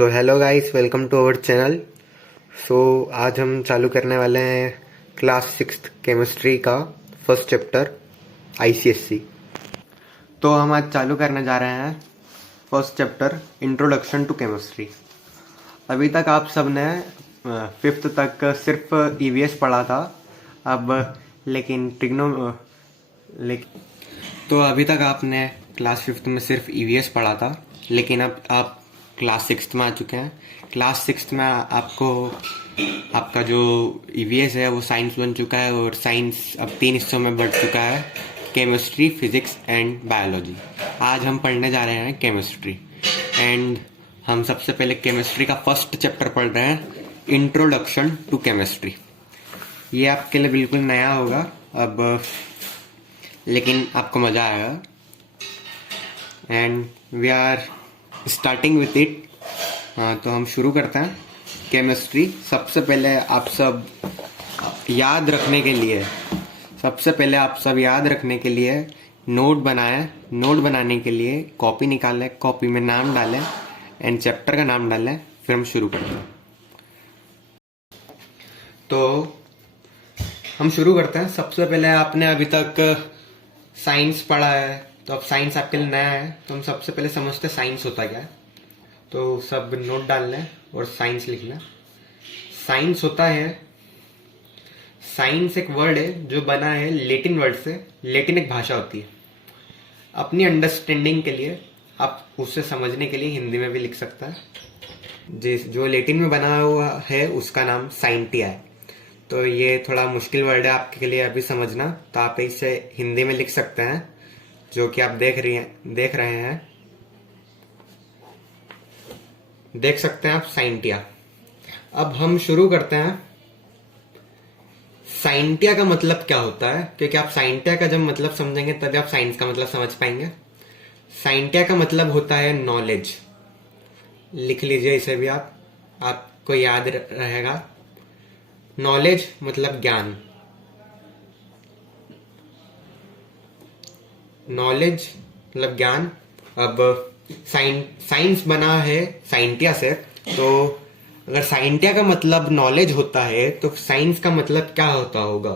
So hello guys, welcome to our channel. आज हम चालू करने वाले हैं क्लास 6 केमिस्ट्री का फर्स्ट चैप्टर आईसीएससी। तो हम आज चालू करने जा रहे हैं first chapter introduction to chemistry. अभी तक आप सब ने फिफ्थ तक सिर्फ ईवीएस पढ़ा था। अब लेकिन तो अभी तक आपने क्लास 5 में सिर्फ ईवीएस पढ़ा था, लेकिन अब आप क्लास 6 में आ चुके हैं। क्लास 6 में आपका जो ईवीएस है वो साइंस बन चुका है, और साइंस अब 3 हिस्सों में बढ़ चुका है, केमिस्ट्री, फिजिक्स एंड बायोलॉजी। आज हम पढ़ने जा रहे हैं केमिस्ट्री, एंड हम सबसे पहले केमिस्ट्री का फर्स्ट चैप्टर पढ़ रहे हैं, इंट्रोडक्शन टू केमिस्ट्री। ये आपके लिए बिल्कुल नया होगा अब, लेकिन आपको मज़ा आएगा। And we are starting with it. तो हम शुरू करते हैं केमिस्ट्री। सबसे पहले आप सब याद रखने के लिए नोट बनाएं। नोट बनाने के लिए कॉपी निकालें, कॉपी में नाम डालें एंड चैप्टर का नाम डालें, फिर हम शुरू करते हैं। तो हम शुरू करते हैं। सबसे पहले आपने अभी तक साइंस पढ़ा है, तो अब साइंस आपके लिए नया है, तो हम सबसे पहले समझते हैं साइंस होता क्या है। तो सब नोट डाल लें और साइंस लिख लें। साइंस होता है, साइंस एक वर्ड है जो बना है लेटिन वर्ड से। लेटिन एक भाषा होती है। अपनी अंडरस्टैंडिंग के लिए, आप उससे समझने के लिए हिंदी में भी लिख सकता है। जो लेटिन में बना हुआ है उसका नाम साइंटिया है। तो ये थोड़ा मुश्किल वर्ड है आपके लिए अभी समझना, तो आप इसे हिंदी में लिख सकते हैं, जो कि आप देख रहे हैं, देख सकते हैं आप, साइंटिया। अब हम शुरू करते हैं। साइंटिया का मतलब क्या होता है, क्योंकि आप साइंटिया का जब मतलब समझेंगे तभी आप साइंस का मतलब समझ पाएंगे। साइंटिया का मतलब होता है नॉलेज। लिख लीजिए इसे भी, आपको याद रहेगा। नॉलेज मतलब ज्ञान। नॉलेज मतलब ज्ञान। अब साइंस बना है साइंटिया से, तो अगर साइंटिया का मतलब नॉलेज होता है तो साइंस का मतलब क्या होता होगा?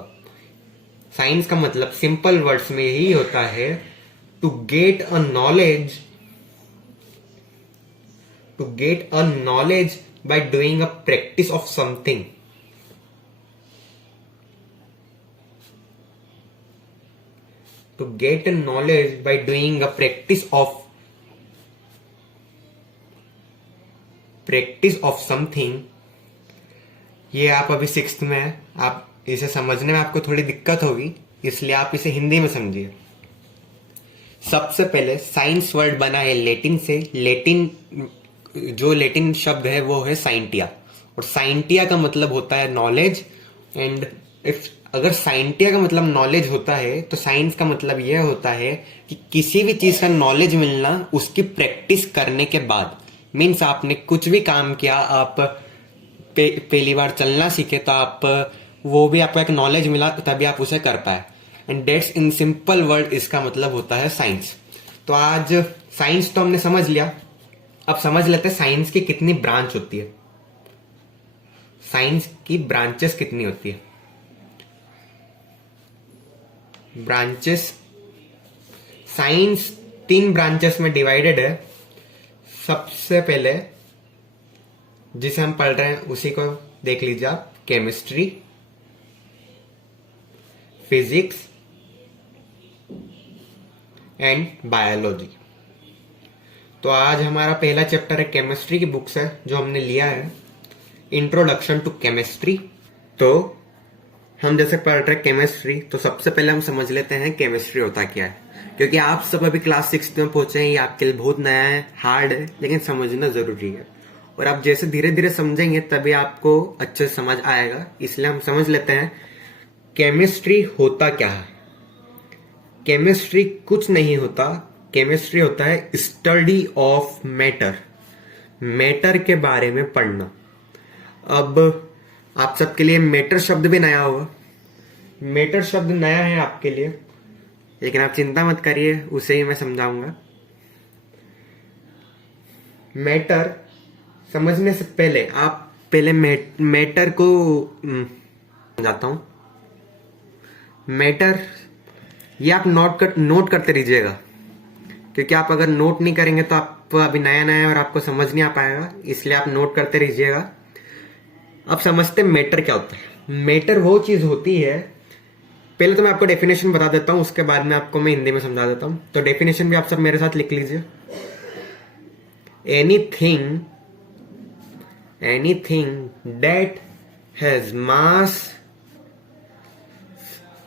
साइंस का मतलब सिंपल वर्ड्स में यही होता है, to get a knowledge by doing a practice of something. To get a knowledge by doing a practice of something। ये आप अभी 6th में है, आप इसे समझने में आपको थोड़ी दिक्कत होगी, इसलिए आप इसे हिंदी में समझिए। सबसे पहले साइंस वर्ड बना है लेटिन से। जो लेटिन शब्द है वो है साइंटिया, और साइंटिया का मतलब होता है नॉलेज। एंड अगर साइंटिया का मतलब नॉलेज होता है, तो साइंस का मतलब यह होता है कि किसी भी चीज का नॉलेज मिलना उसकी प्रैक्टिस करने के बाद। मीन्स आपने कुछ भी काम किया, आप पहली बार चलना सीखे, तो आप वो भी आपको एक नॉलेज मिला, तभी आप उसे कर पाए। And that's in simple word इसका मतलब होता है साइंस। तो आज साइंस तो हमने समझ लिया, अब समझ लेते हैं साइंस की कितनी ब्रांच होती है। साइंस की ब्रांचेस कितनी होती है? ब्रांचेस, साइंस 3 ब्रांचेस में डिवाइडेड है। सबसे पहले जिसे हम पढ़ रहे हैं उसी को देख लीजिए आप, केमिस्ट्री, फिजिक्स एंड बायोलॉजी। तो आज हमारा पहला चैप्टर है, केमिस्ट्री की बुक्स है जो हमने लिया है, इंट्रोडक्शन टू केमिस्ट्री। तो हम जैसे पढ़ रहे हैं केमिस्ट्री, तो सबसे पहले हम समझ लेते हैं केमिस्ट्री होता क्या है। क्योंकि आप सब अभी क्लास 6 में पहुंचे हैं, ये आपके लिए बहुत नया है, हार्ड है, लेकिन समझना जरूरी है। और आप जैसे धीरे धीरे समझेंगे तभी आपको अच्छे से समझ आएगा। इसलिए हम समझ लेते हैं केमिस्ट्री होता क्या है। केमिस्ट्री कुछ नहीं होता, केमिस्ट्री होता है स्टडी ऑफ मैटर। मैटर के बारे में पढ़ना। अब आप सबके लिए मैटर शब्द भी नया होगा। मैटर शब्द नया है आपके लिए, लेकिन आप चिंता मत करिए, उसे ही मैं समझाऊंगा। मैटर समझने से पहले आप पहले मैटर को समझाता हूं। मैटर ये आप नोट करते रहिएगा, क्योंकि आप अगर नोट नहीं करेंगे तो आप अभी नया नया और आपको समझ नहीं आ पाएगा, इसलिए आप नोट करते रहिएगा। अब समझते मैटर क्या होता है। मैटर वो चीज होती है, पहले तो मैं आपको डेफिनेशन बता देता हूं, उसके बाद में आपको मैं हिंदी में समझा देता हूं। तो डेफिनेशन भी आप सब मेरे साथ लिख लीजिए। Anything that has mass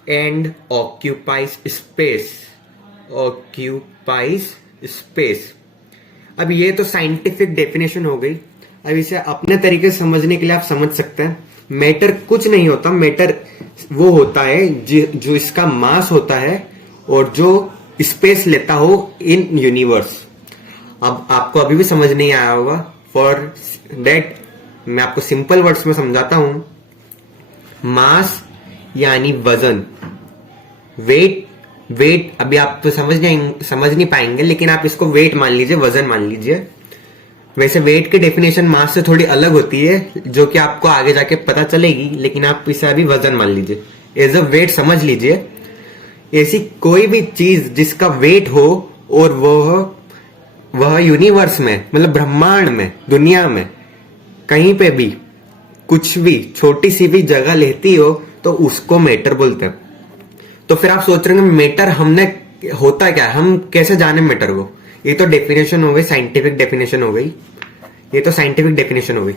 and occupies space. अब ये तो साइंटिफिक डेफिनेशन हो गई। अब इसे अपने तरीके से समझने के लिए आप समझ सकते हैं। मैटर कुछ नहीं होता, मैटर वो होता है जो इसका मास होता है और जो स्पेस लेता हो इन यूनिवर्स। अब आपको अभी भी समझ नहीं आया होगा, फॉर दैट मैं आपको सिंपल वर्ड्स में समझाता हूं। मास यानी वजन, वेट अभी आप तो समझ नहीं पाएंगे, लेकिन आप इसको वेट मान लीजिए, वजन मान लीजिए। वैसे वेट की डेफिनेशन मास से थोड़ी अलग होती है, जो कि आपको आगे जाके पता चलेगी, लेकिन आप इसे अभी वजन मान लीजिए, एज अ वेट समझ लीजिए। ऐसी कोई भी चीज जिसका वेट हो और वह यूनिवर्स में, मतलब ब्रह्मांड में, दुनिया में कहीं पे भी कुछ भी छोटी सी भी जगह लेती हो तो उसको मैटर बोलते हैं। तो फिर आप सोच रहे हैं मैटर हमने होता क्या, हम कैसे जाने मैटर को। ये तो डेफिनेशन हो गई, साइंटिफिक डेफिनेशन हो गई। ये तो साइंटिफिक डेफिनेशन हो गई।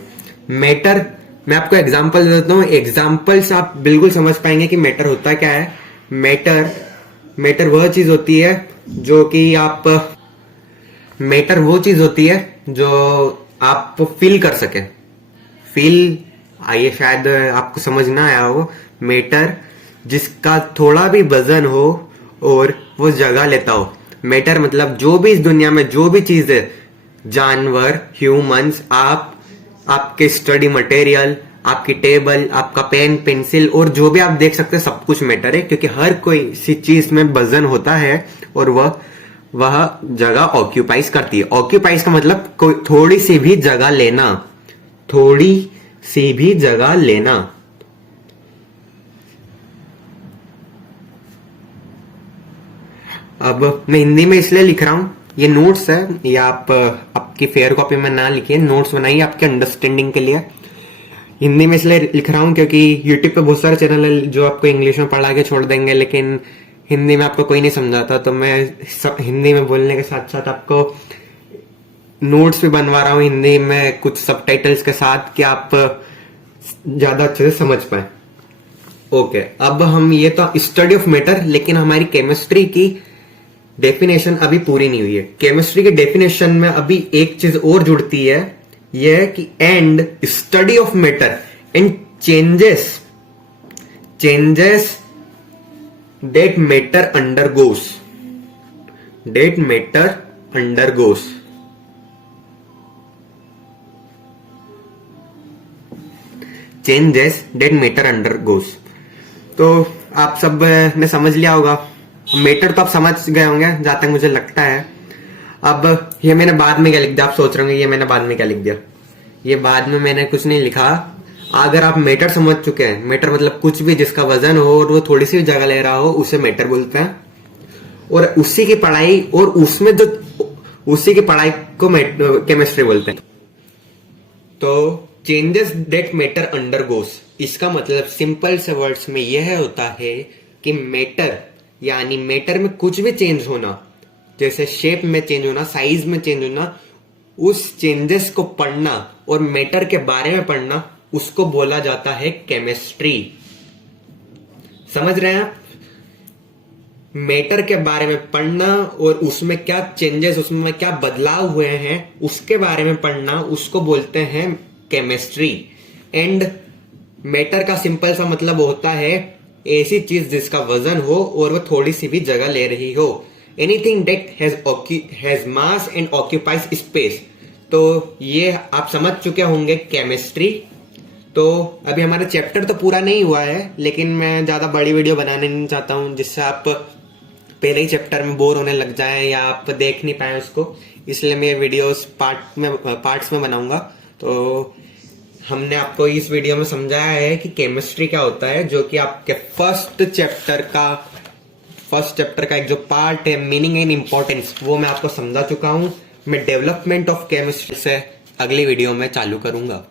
मैटर, मैं आपको एग्जांपल देता हूं, एग्जांपल से आप बिल्कुल समझ पाएंगे कि मैटर होता क्या है। मैटर वह चीज होती है जो कि आप, मैटर वो चीज होती है जो आप फील कर सके। आइए शायद आपको समझ ना आया हो। मैटर जिसका थोड़ा भी वजन हो और वो जगह लेता हो। मैटर मतलब जो भी इस दुनिया में जो भी चीज है, जानवर, ह्यूमंस, आपके स्टडी मटेरियल, आपकी टेबल, आपका पेन, पेंसिल और जो भी आप देख सकते हैं, सब कुछ मैटर है, क्योंकि हर कोई सी चीज में वजन होता है और वह जगह ऑक्यूपाइज करती है। ऑक्यूपाइज का मतलब कोई थोड़ी सी भी जगह लेना, थोड़ी सी भी जगह लेना। अब मैं हिंदी में इसलिए लिख रहा हूं, ये नोट्स है, ये आप आपकी फेयर कॉपी में ना लिखिए, नोट्स बनाइए आपके अंडरस्टैंडिंग के लिए। हिंदी में इसलिए लिख रहा हूं क्योंकि यूट्यूब पे बहुत सारे चैनल है जो आपको इंग्लिश में पढ़ा के छोड़ देंगे, लेकिन हिंदी में आपको कोई नहीं समझाता। तो मैं हिंदी में बोलने के साथ साथ आपको नोट्स भी बनवा रहा हूं हिंदी में, कुछ सबटाइटल्स के साथ, कि आप ज्यादा अच्छे से समझ पाए। ओके, अब हम, ये तो स्टडी ऑफ मैटर, लेकिन हमारी केमिस्ट्री की डेफिनेशन अभी पूरी नहीं हुई है। केमिस्ट्री के डेफिनेशन में अभी एक चीज और जुड़ती है, यह है कि and study of matter and changes that matter undergoes changes that matter undergoes. तो आप सब ने समझ लिया होगा। मैटर तो आप समझ गए होंगे जहां तक मुझे लगता है। अब ये मैंने बाद में क्या लिख दिया, आप सोच रहे होंगे ये मैंने बाद में क्या लिख दिया। ये बाद में मैंने कुछ नहीं लिखा। अगर आप मैटर समझ चुके हैं, मैटर मतलब कुछ भी जिसका वजन हो और वो थोड़ी सी भी जगह ले रहा हो, उसे मैटर बोलते हैं। और उसी की पढ़ाई को केमिस्ट्री बोलते हैं। तो चेंजेस दैट मैटर अंडरगोस, इसका मतलब सिंपल से वर्ड्स में यह होता है कि मैटर यानी मैटर में कुछ भी चेंज होना, जैसे शेप में चेंज होना, साइज में चेंज होना, उस चेंजेस को पढ़ना और मैटर के बारे में पढ़ना, उसको बोला जाता है केमिस्ट्री। समझ रहे हैं आप? मैटर के बारे में पढ़ना और उसमें क्या चेंजेस, उसमें क्या बदलाव हुए हैं, उसके बारे में पढ़ना, उसको बोलते हैं केमिस्ट्री। एंड मैटर का सिंपल सा मतलब होता है ऐसी चीज जिसका वजन हो और वो थोड़ी सी भी जगह ले रही हो। Anything that has mass and occupies space. तो ये आप समझ चुके होंगे केमिस्ट्री। तो अभी हमारा चैप्टर तो पूरा नहीं हुआ है, लेकिन मैं ज्यादा बड़ी वीडियो बनाने नहीं चाहता हूं जिससे आप पहले ही चैप्टर में बोर होने लग जाएं या आप देख नहीं पाए उसको। इसलिए मैं वीडियोस पार्ट्स में बनाऊंगा। तो हमने आपको इस वीडियो में समझाया है कि केमिस्ट्री क्या होता है, जो कि आपके फर्स्ट चैप्टर का एक जो पार्ट है, मीनिंग एंड इम्पोर्टेंस, वो मैं आपको समझा चुका हूं। मैं डेवलपमेंट ऑफ केमिस्ट्री से अगली वीडियो में चालू करूंगा।